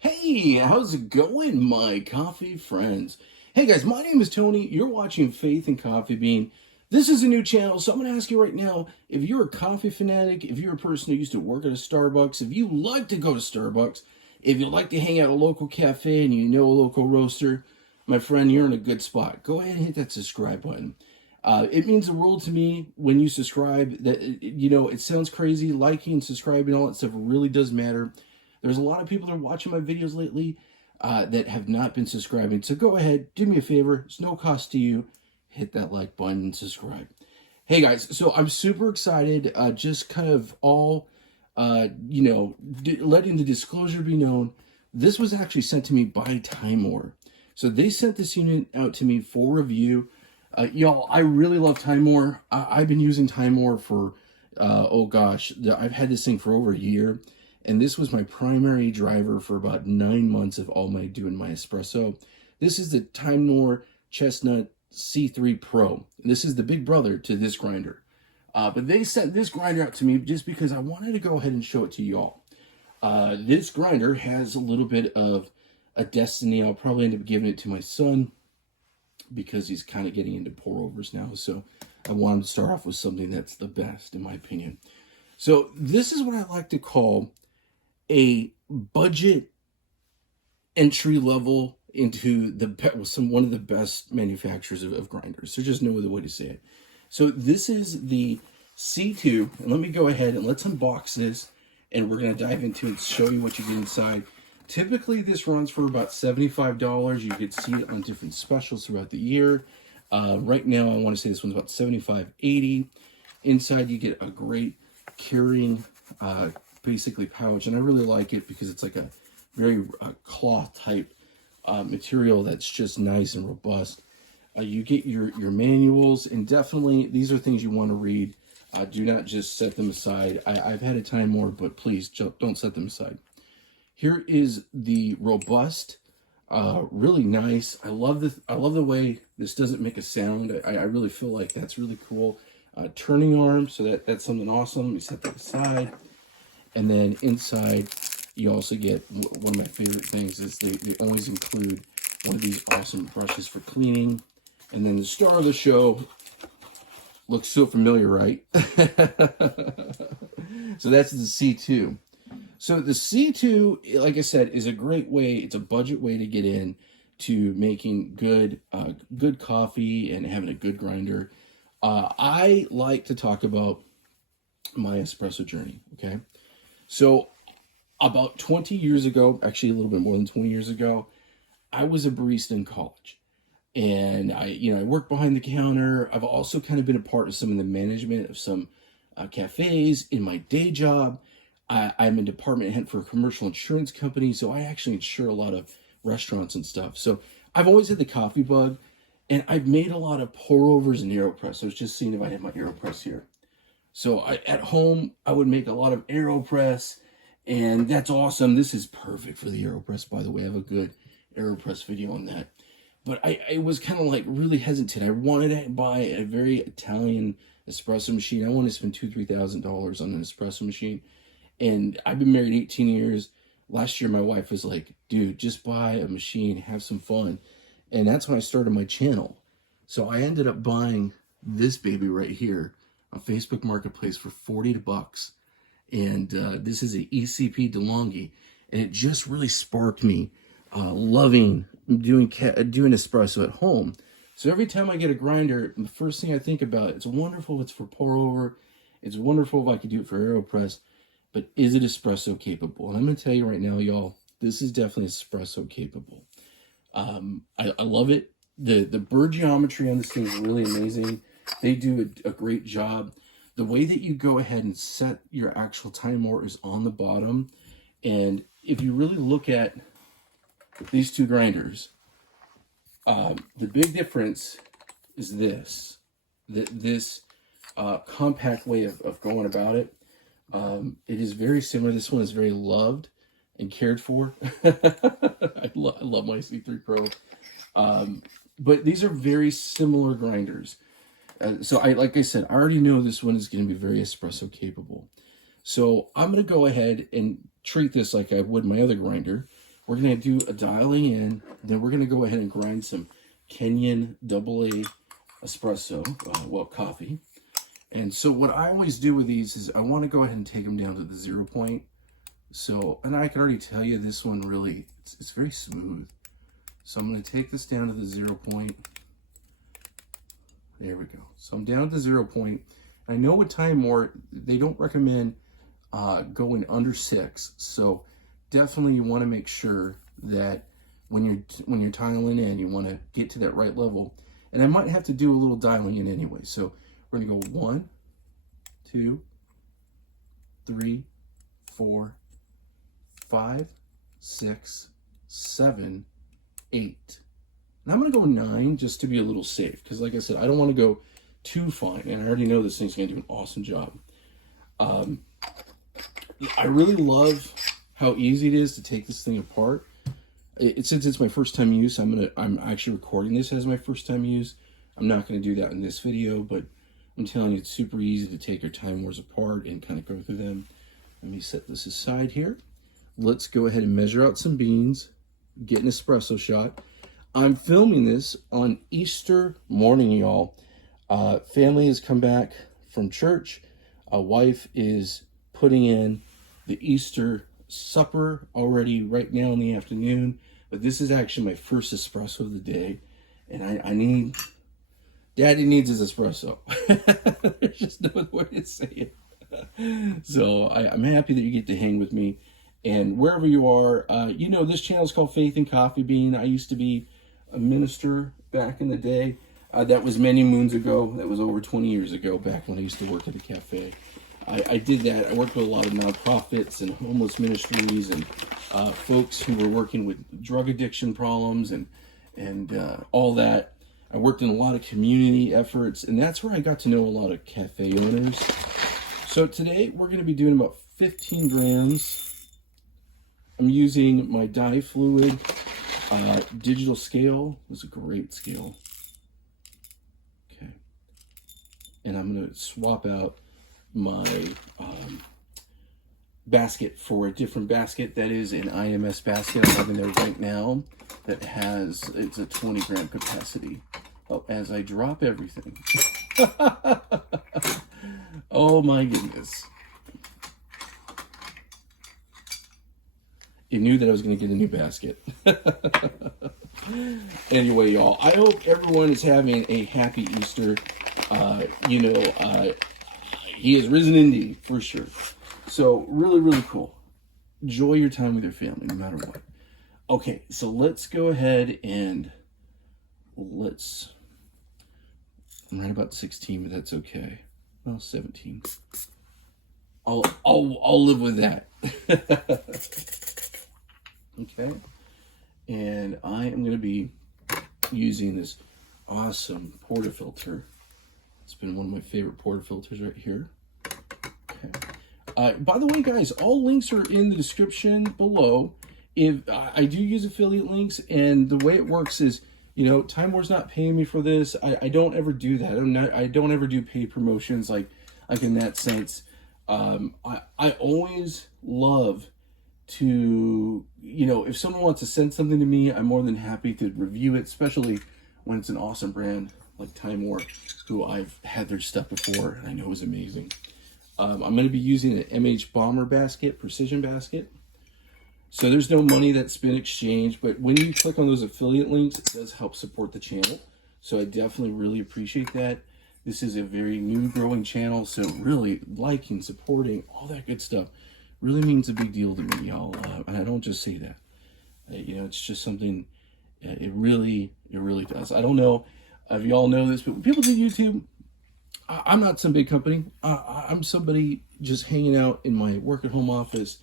Hey, how's it going, my coffee friends? Hey guys, my name is Tony. You're watching Faith and Coffee Bean. This is a new channel, so I'm going to ask you right now, if you're a coffee fanatic, if you're a person who used to work at a Starbucks, if you like to go to Starbucks, if you like to hang out at a local cafe and you know a local roaster, my friend, you're in a good spot. Go ahead and hit that subscribe button. It means the world to me when you subscribe. That it sounds crazy. Liking, subscribing, all that stuff really does matter. There's a lot of people that are watching my videos lately that have not been subscribing. So go ahead, do me a favor. It's no cost to you. Hit that like button and subscribe. Hey guys, so I'm super excited. Just kind of all, letting the disclosure be known. This was actually sent to me by TIMEMORE. So they sent this unit out to me for review. Y'all, I really love TIMEMORE. I've been using TIMEMORE for, I've had this thing for over a year. And this was my primary driver for about 9 months of all my doing my espresso. This is the TIMEMORE Chestnut C3 Pro. And this is the big brother to this grinder. But they sent this grinder out to me just because I wanted to go ahead and show it to y'all. This grinder has a little bit of a destiny. I'll probably end up giving it to my son because he's kind of getting into pour-overs now. So I want him to start off with something that's the best, in my opinion. So this is what I like to call a budget entry level into one of the best manufacturers of grinders. There's just no other way to say it. So this is the C2, and let me go ahead and let's unbox this, and we're going to dive into it and show you what you get inside. Typically, this runs for about $75. You could see it on different specials throughout the year. Right now, I want to say this one's about $75.80. Inside, you get a great carrying basically pouch, and I really like it because it's like a very cloth type material that's just nice and robust. You get your manuals, and definitely these are things you want to read. Do not just set them aside. I've had a TIMEMORE, but please don't set them aside. Here is the robust, really nice. I love the way this doesn't make a sound. I really feel like that's really cool. Turning arm, so that's something awesome. Let me set that aside. And then inside, you also get one of my favorite things is they always include one of these awesome brushes for cleaning. And then the star of the show looks so familiar, right? So that's the C2. So the C2, like I said, is a great way. It's a budget way to get in to making good coffee and having a good grinder. I like to talk about my espresso journey, okay? So about 20 years ago, actually a little bit more than 20 years ago, I was a barista in college. And I worked behind the counter. I've also kind of been a part of some of the management of some cafes in my day job. I'm a department head for a commercial insurance company, so I actually insure a lot of restaurants and stuff. So I've always had the coffee bug, and I've made a lot of pour-overs and AeroPress. I was just seeing if I had my AeroPress here. So at home, I would make a lot of AeroPress, and that's awesome. This is perfect for the AeroPress, by the way. I have a good AeroPress video on that. But I was kind of like really hesitant. I wanted to buy a very Italian espresso machine. I wanted to spend $2,000-$3,000 on an espresso machine. And I've been married 18 years. Last year, my wife was like, dude, just buy a machine, have some fun. And that's when I started my channel. So I ended up buying this baby right here on Facebook Marketplace for $40. And this is an ECP DeLonghi. And it just really sparked me loving doing espresso at home. So every time I get a grinder, the first thing I think about, it's wonderful if it's for pour over. It's wonderful if I could do it for AeroPress. But is it espresso capable? And I'm going to tell you right now, y'all, this is definitely espresso capable. I love it. The burr geometry on this thing is really amazing. They do a great job. The way that you go ahead and set your actual TIMEMORE is on the bottom. And if you really look at these two grinders, the big difference is this compact way of going about it. It is very similar. This one is very loved and cared for. I love my C3 Pro. But these are very similar grinders. So like I said, I already know this one is going to be very espresso capable. So I'm going to go ahead and treat this like I would my other grinder, we're going to do a dialing in. Then we're going to go ahead and grind some Kenyan AA espresso, coffee. And so what I always do with these is I want to go ahead and take them down to the 0 point. So, and I can already tell you this one really, it's very smooth. So I'm going to take this down to the 0 point. There we go. So I'm down to the 0 point. I know with TIMEMORE, they don't recommend going under 6. So definitely you want to make sure that when you're dialing in, you want to get to that right level. And I might have to do a little dialing in anyway. So we're going to go 1, 2, 3, 4, 5, 6, 7, 8. And I'm going to go 9 just to be a little safe. Because like I said, I don't want to go too fine. And I already know this thing's going to do an awesome job. I really love how easy it is to take this thing apart. Since it's my first time use, I'm actually recording this as my first time use. I'm not going to do that in this video, but I'm telling you, it's super easy to take your TIMEMOREs apart and kind of go through them. Let me set this aside here. Let's go ahead and measure out some beans, get an espresso shot. I'm filming this on Easter morning, y'all. Family has come back from church. A wife is putting in the Easter supper already right now in the afternoon. But this is actually my first espresso of the day. And Daddy needs his espresso. There's just no other way to say it. So I'm happy that you get to hang with me. And wherever you are, you know, this channel is called Faith and Coffee Bean. I used to be a minister back in the day. That was many moons ago. That was over 20 years ago, back when I used to work at a cafe. I did that. I worked with a lot of nonprofits and homeless ministries and folks who were working with drug addiction problems and all that. I worked in a lot of community efforts, and that's where I got to know a lot of cafe owners. So today we're going to be doing about 15 grams. I'm using my dye fluid digital scale. It's a great scale. Okay. And I'm going to swap out my basket for a different basket that is an IMS basket I'm having there right now that it's a 20 gram capacity. Oh, as I drop everything. Oh my goodness. You knew that I was going to get a new basket. Anyway, y'all, I hope everyone is having a happy Easter. He has risen indeed, for sure. So really, really cool. Enjoy your time with your family, no matter what. Okay, so let's go ahead and I'm right about 16, but that's okay. Well, 17. I'll live with that. Okay. And I am going to be using this awesome portafilter. It's been one of my favorite portafilters right here. Okay. By the way, guys, all links are in the description below. If I do use affiliate links, and the way it works is, TIMEMORE's not paying me for this. I don't ever do that. I don't ever do paid promotions like in that sense. I always love to, if someone wants to send something to me, I'm more than happy to review it, especially when it's an awesome brand like TIMEMORE, who I've had their stuff before and I know is amazing. I'm going to be using an MH Bomber basket, precision basket. So there's no money that's been exchanged, but when you click on those affiliate links, it does help support the channel. So I definitely really appreciate that. This is a very new growing channel, so really liking, supporting, all that good stuff really means a big deal to me, y'all. And I don't just say that. It's just something, it really does. I don't know if y'all know this, but when people do YouTube, I'm not some big company. I'm somebody just hanging out in my work at home office,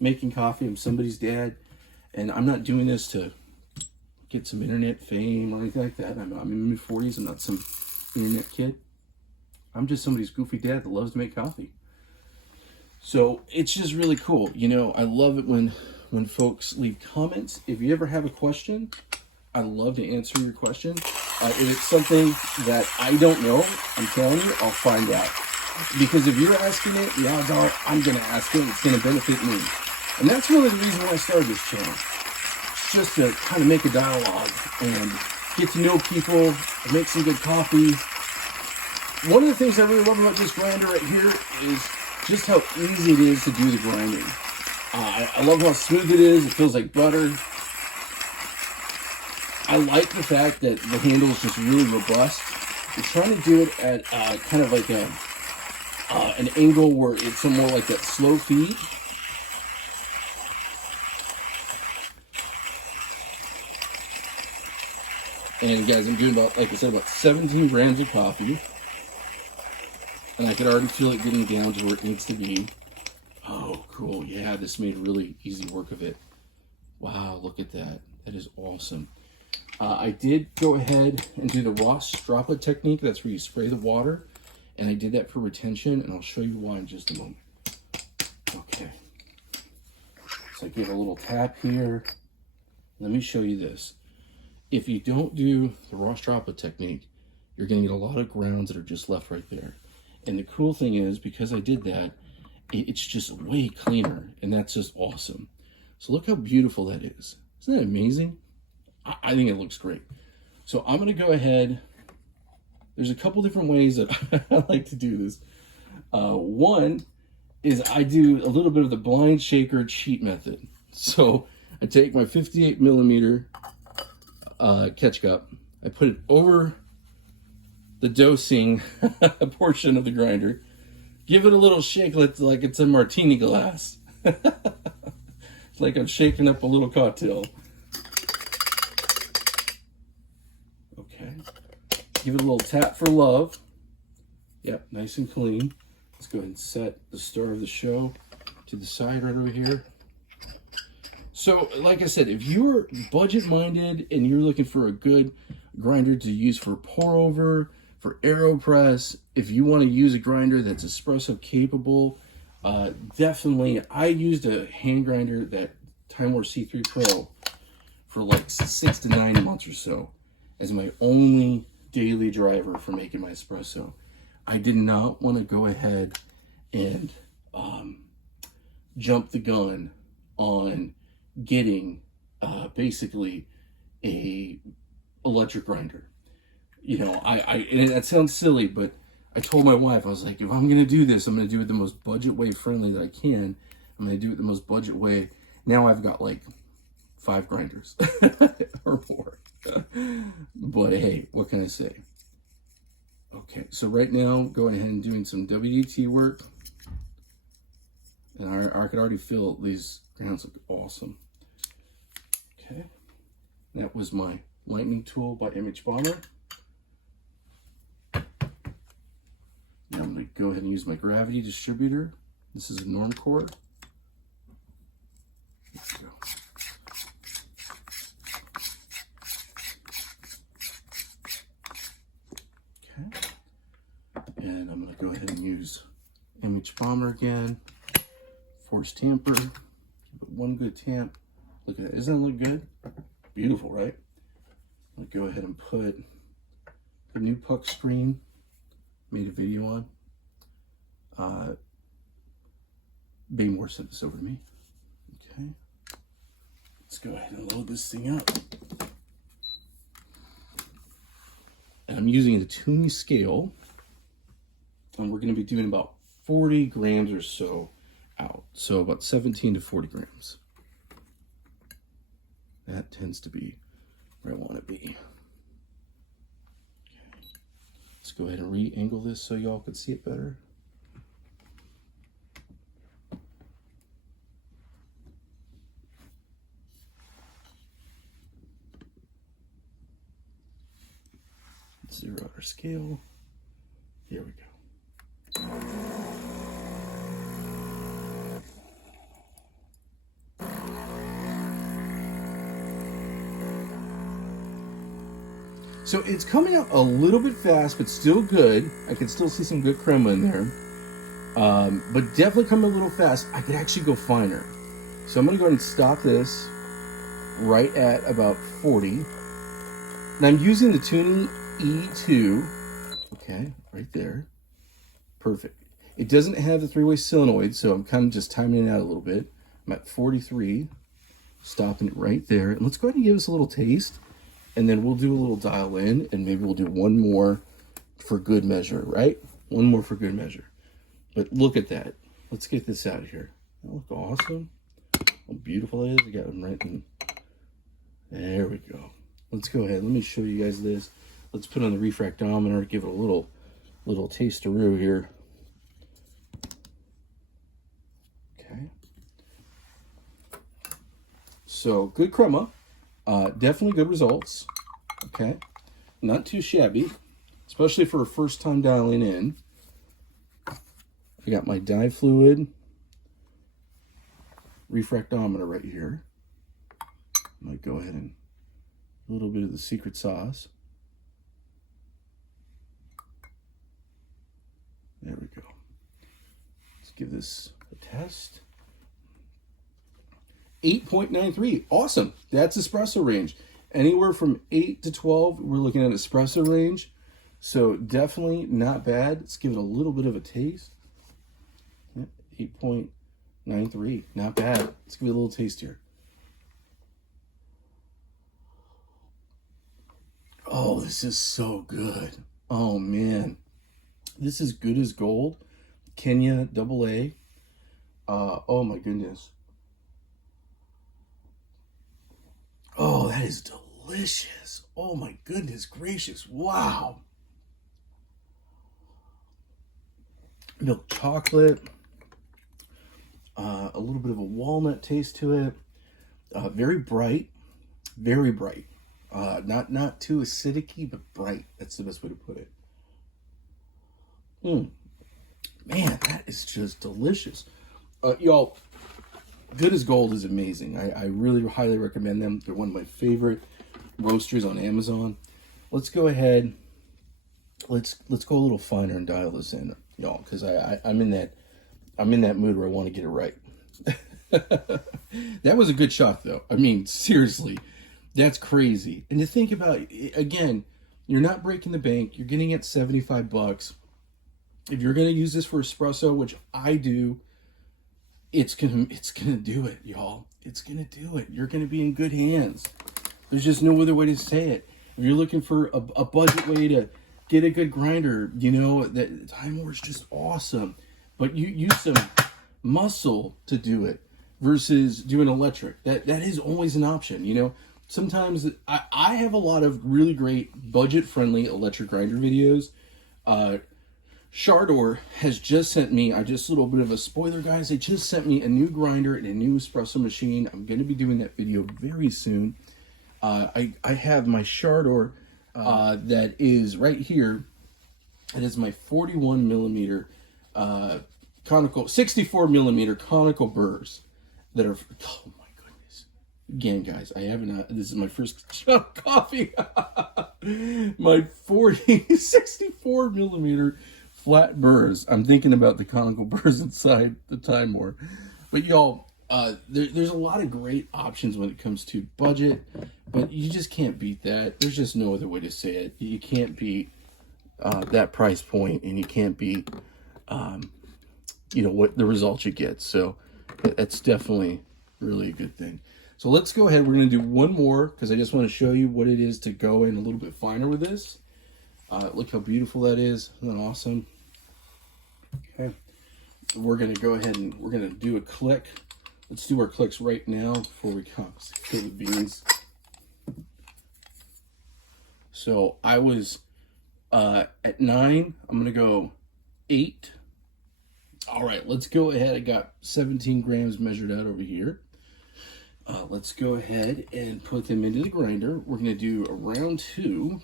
making coffee. I'm somebody's dad, and I'm not doing this to get some internet fame or anything like that. I'm in my mid-40s. I'm not some internet kid. I'm just somebody's goofy dad that loves to make coffee. So it's just really cool. I love it when folks leave comments. If you ever have a question, I love to answer your question. If it's something that I don't know, I'm telling you, I'll find out. Because if you're asking it, I'm going to ask it. It's going to benefit me. And that's really the reason why I started this channel. just to kind of make a dialogue and get to know people, make some good coffee. One of the things I really love about this grinder right here is just how easy it is to do the grinding. I love how smooth it is. It feels like butter. I like the fact that the handle is just really robust. It's trying to do it at kind of like an angle where it's more like that slow feed. And guys, I'm doing about, like I said, about 17 grams of coffee. And I could already feel it getting down to where it needs to be. Oh, cool. Yeah, this made really easy work of it. Wow, look at that. That is awesome. I did go ahead and do the Ross droplet technique. That's where you spray the water. And I did that for retention, and I'll show you why in just a moment. Okay. So I give a little tap here. Let me show you this. If you don't do the Ross droplet technique, you're going to get a lot of grounds that are just left right there. And the cool thing is, because I did that, it's just way cleaner, and that's just awesome. So look how beautiful that is. Isn't that amazing? I think it looks great. So I'm going to go ahead. There's a couple different ways that I like to do this. One is I do a little bit of the blind shaker cheat method. So I take my 58 millimeter catch cup. I put it over the dosing portion of the grinder. Give it a little shake like it's a martini glass. It's like I'm shaking up a little cocktail. Okay. Give it a little tap for love. Yep, nice and clean. Let's go ahead and set the star of the show to the side right over here. So, like I said, if you're budget-minded and you're looking for a good grinder to use for pour-over, for AeroPress, if you want to use a grinder that's espresso capable, definitely. I used a hand grinder, that TIMEMORE C3 Pro, for like 6 to 9 months or so as my only daily driver for making my espresso. I did not want to go ahead and jump the gun on getting basically a electric grinder. You know, and that sounds silly, but I told my wife, I was like, if I'm going to do this, I'm going to do it the most budget way friendly that I can. I'm going to do it the most budget way. Now I've got like 5 grinders or more. But hey, what can I say? Okay, so right now, going ahead and doing some WDT work. And I could already feel these grounds look awesome. Okay, that was my lightning tool by Image Bomber. Now I'm going to go ahead and use my gravity distributor. This is a norm core. There we go. Okay. And I'm going to go ahead and use Image Bomber again. Force tamper. Give it one good tamp. Look at that. Doesn't that look good? Beautiful, right? I'm going to go ahead and put the new puck screen. Made a video on. Baymore sent this over to me. Okay. Let's go ahead and load this thing up. And I'm using a tuning scale. And we're going to be doing about 40 grams or so out. So about 17 to 40 grams. That tends to be where I want to be. Let's go ahead and re-angle this so y'all can see it better. Zero out our scale. There we go. So it's coming out a little bit fast, but still good. I can still see some good crema in there. But definitely coming a little fast. I could actually go finer. So I'm going to go ahead and stop this right at about 40. And I'm using the tuning E2. Okay, right there. Perfect. It doesn't have the 3-way solenoid, so I'm kind of just timing it out a little bit. I'm at 43. Stopping it right there. And let's go ahead and give us a little taste. And then we'll do a little dial in, and maybe we'll do one more for good measure, right? One more for good measure. But look at that. Let's get this out of here. That look awesome. How beautiful it is. I got them right in. There we go. Let's go ahead. Let me show you guys this. Let's put on the refractometer, give it a little taste-a-roo here. Okay. So good crema. Definitely good results. Okay. Not too shabby, especially for a first time dialing in. I got my dye fluid refractometer right here. Might go ahead and a little bit of the secret sauce. There we go. Let's give this a test. 8.93. Awesome. That's espresso range. Anywhere from 8 to 12, we're looking at espresso range. So definitely not bad. Let's give it a little bit of a taste. 8.93. Not bad. Let's give it a little taste here. Oh, this is so good. Oh, man. This is good as gold. Kenya AA. Oh, my goodness. Oh, that is delicious. Oh, my goodness gracious. Wow. Milk chocolate. A little bit of a walnut taste to it. Very bright. Very bright. Not too acidic-y, but bright. That's the best way to put it. Man, that is just delicious. Y'all, Good as Gold is amazing. I really highly recommend them. They're one of my favorite roasters on Amazon. Let's go ahead. Let's go a little finer and dial this in, y'all, because I'm in that mood where I want to get it right. That was a good shot, though. I mean, seriously, that's crazy. And to think about, again, you're not breaking the bank. You're getting it $75. If you're gonna use this for espresso, which I do, it's gonna do it, y'all. It's gonna do it. You're gonna be in good hands. There's just no other way to say it. If you're looking for a budget way to get a good grinder, you know, that TIMEMORE is just awesome. But you use some muscle to do it versus doing electric. That is always an option, you know. Sometimes I have a lot of really great budget-friendly electric grinder videos. Chardor has just sent me, just a little bit of a spoiler, guys. They just sent me a new grinder and a new espresso machine. I'm going to be doing that video very soon. I have my Chardor that is right here. It is my 41 millimeter conical, 64 millimeter conical burrs that are, oh my goodness. Again, guys, I haven't, this is my first shot of coffee. My 64 millimeter flat burrs. I'm thinking about the conical burrs inside the TIMEMORE. But y'all, there's a lot of great options when it comes to budget, but you just can't beat that. There's just no other way to say it. You can't beat that price point, and you can't beat, you know, what the results you get. So that's definitely really a good thing. So let's go ahead. We're going to do one more because I just want to show you what it is to go in a little bit finer with this. Look how beautiful that is. Isn't that awesome? Okay. We're going to go ahead and we're going to do a click. Let's do our clicks right now before we kill the beans. So I was at 9. I'm going to go 8. All right, let's go ahead. I got 17 grams measured out over here. Let's go ahead and put them into the grinder. We're going to do a round 2.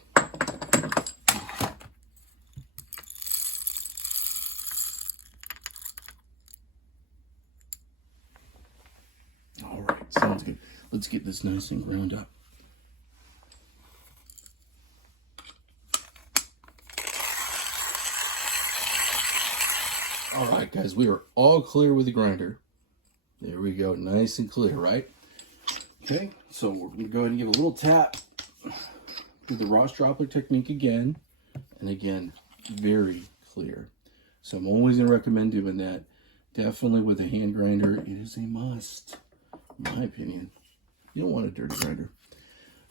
All right, sounds good. Let's get this nice and ground up. All right, guys, we are all clear with the grinder. There we go, nice and clear, right? Okay, so we're going to go ahead and give a little tap. Do the Ross droplet technique again. And again, very clear. So I'm always going to recommend doing that. Definitely with a hand grinder, it is a must, in my opinion. You don't want a dirty grinder.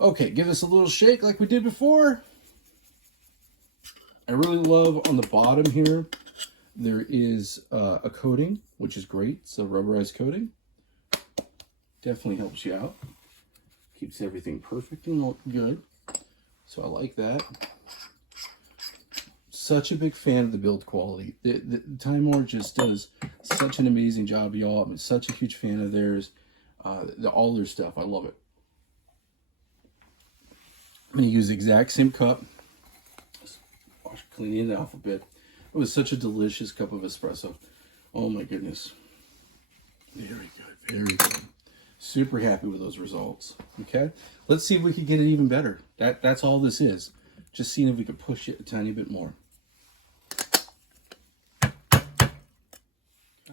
Okay, give this a little shake like we did before. I really love on the bottom here, there is a coating, which is great. It's a rubberized coating. Definitely helps you out. Keeps everything perfect and good. So I like that. Such a big fan of the build quality. The TIMEMORE just does such an amazing job, y'all. I'm such a huge fan of theirs. All their stuff, I love it. I'm going to use the exact same cup. Cleaning it off a bit. It was such a delicious cup of espresso. Oh my goodness. Very good, very good. Super happy with those results. Okay, let's see if we can get it even better. That's all this is. Just seeing if we could push it a tiny bit more.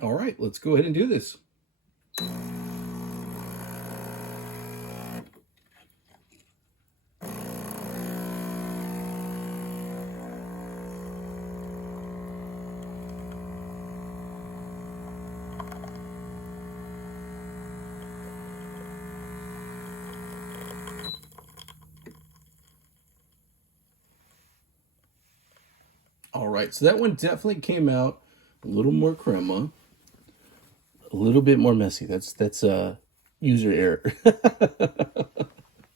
All right, let's go ahead and do this. All right, so that one definitely came out a little more crema, a little bit more messy. That's user error,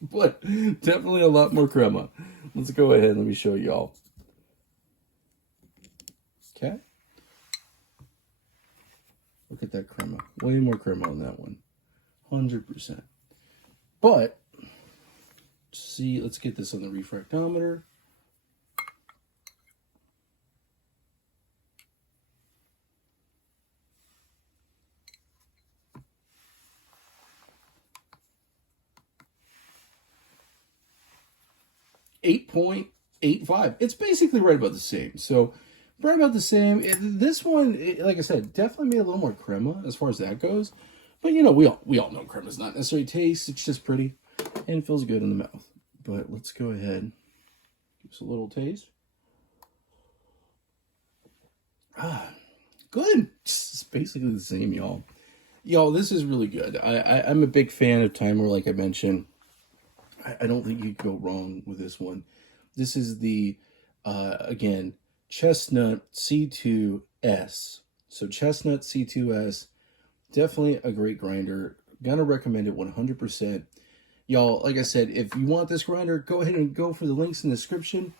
but definitely a lot more crema. Let's go ahead and let me show y'all. Okay, look at that crema. Way more crema on that one, 100%. But see, let's get this on the refractometer. .85. It's basically right about the same. So right about the same. This one, like I said, definitely made a little more crema as far as that goes. But you know, we all know crema's not necessarily taste. It's just pretty and feels good in the mouth. But let's go ahead, give us a little taste. Good. It's basically the same, y'all. Y'all, this is really good. I'm a big fan of TIMEMORE, like I mentioned. I don't think you could go wrong with this one. This is the, again, Chestnut C2S. So Chestnut C2S, definitely a great grinder. Gonna recommend it 100%. Y'all, like I said, if you want this grinder, go ahead and go for the links in the description.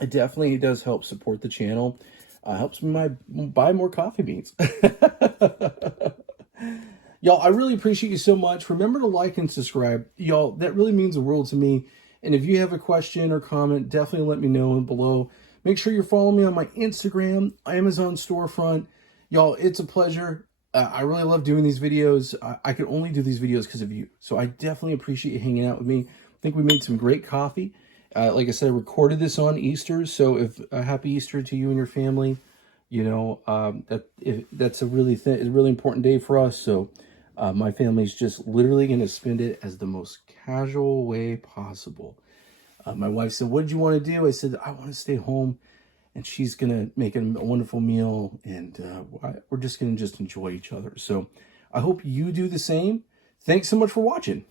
It definitely does help support the channel. Helps me buy more coffee beans. Y'all, I really appreciate you so much. Remember to like and subscribe. Y'all, that really means the world to me. And if you have a question or comment, definitely let me know below. Make sure you're following me on my Instagram, Amazon storefront. Y'all, it's a pleasure. I really love doing these videos. I could only do these videos because of you. So I definitely appreciate you hanging out with me. I think we made some great coffee. Like I said, I recorded this on Easter. So if happy Easter to you and your family. You know, that's a really important day for us. So my family's just literally going to spend it as the most casual way possible. My wife said, what did you want to do? I said, I want to stay home. And she's going to make a wonderful meal. And we're just going to enjoy each other. So I hope you do the same. Thanks so much for watching.